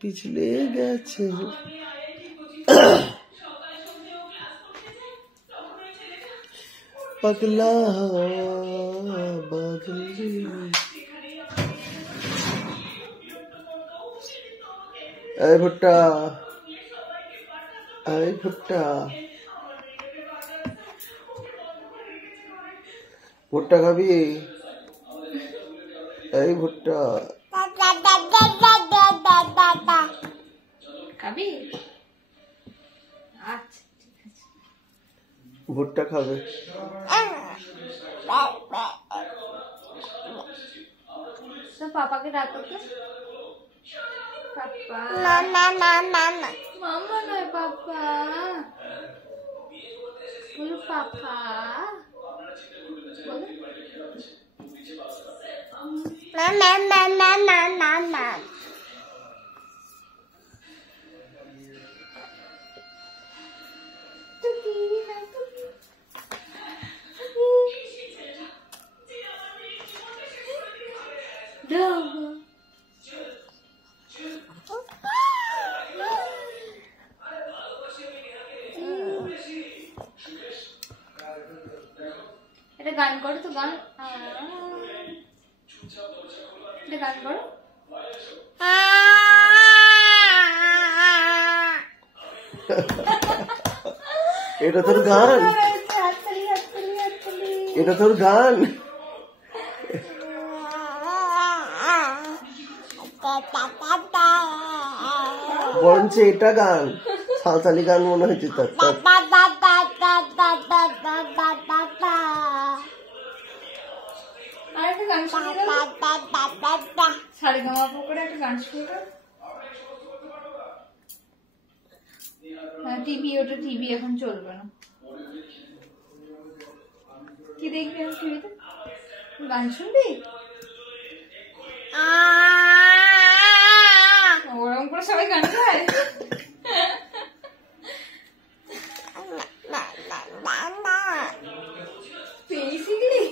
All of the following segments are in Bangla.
পিছলে গেছে। पगला बादल अरे भुट्टा भुट्टा खाबी अरे भुट्टा खाबी भुट्टा खाबे तो पापा के डाको तो पापा मामा नहीं पापा बोलो पापा बोलो এটা গান করো তো গান এটা গান করো এটা তোর গান এটা তোর গান বরঞ্চ এটা গান সাঁওতালি গান মনে হয়েছে তার টিভি ওটা টিভি এখন চলবে না কি দেখবি টিভিতে গান শুনবি ওরকম করে সবাই গান গায় শিখলি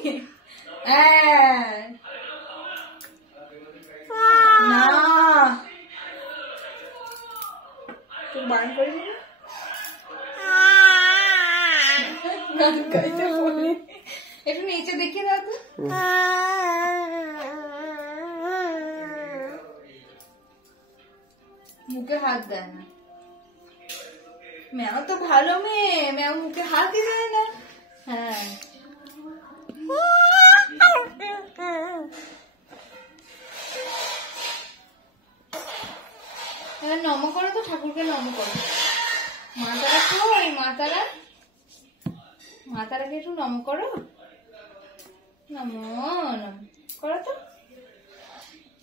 না তুই বান করে একটু নিচে দেখিয়ে দাও তো মুখে হাত দেয় না ম্যাও তো ভালো মেয়ে ম্যাও মুখে হাতই দেয় না হ্যাঁ নম করো তো ঠাকুরকে নম করো মাতারা কই মাতারাকে একটু নম করো নম করো তো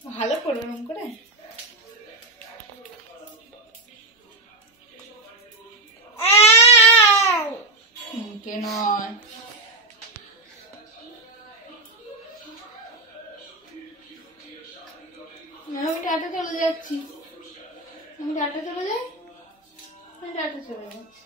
ভালো করো নম করে মুখে নয় আমি টাটা চলে যাচ্ছি আমি টাটা চলে যাই টাটা চলে যাচ্ছি